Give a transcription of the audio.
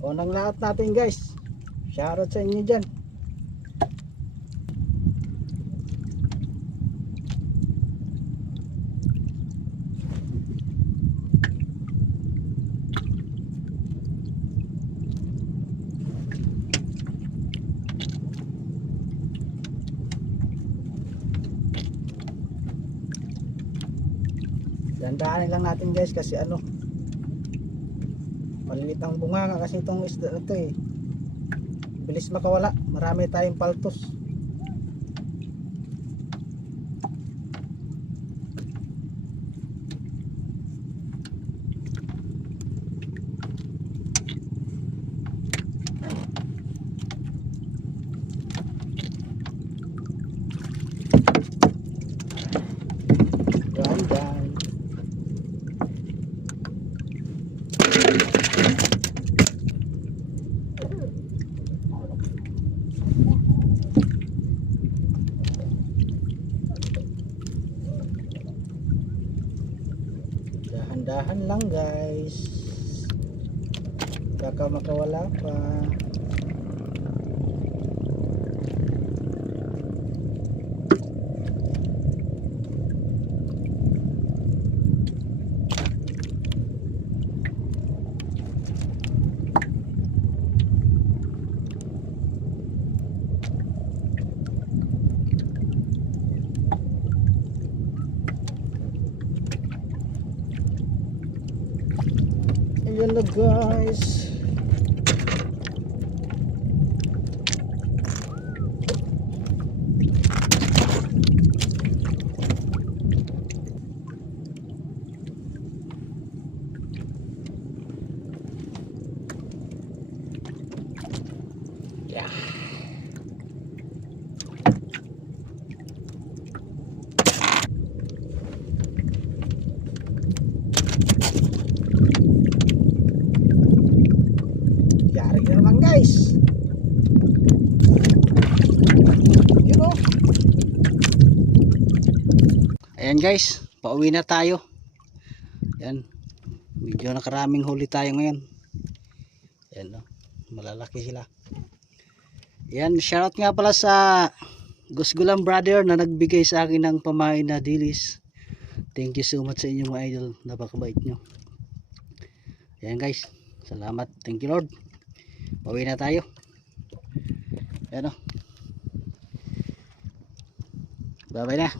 Unang lahat natin guys, shoutout sa inyo dyan. Dandahanin lang natin guys kasi malilit ang bunganga kasi itong isda na ito eh. Bilis makawala, marami tayong paltos. Dandan. Dahan-dahan lang guys, baka makawala pa. Ayan na guys, yeah. Yari na naman guys. Yun o. Ayan guys, pauwi na tayo. Ayan, medyo nakaraming huli tayo ngayon. Ayan o, malalaki sila. Ayan, shoutout nga pala sa Gusgulam brother na nagbigay sa akin ng pamain na dilis. Thank you so much sa inyo mga idol, napakabait nyo. Ayan guys, salamat, thank you Lord. Pauwi na tayo. Ayan o, bye bye na.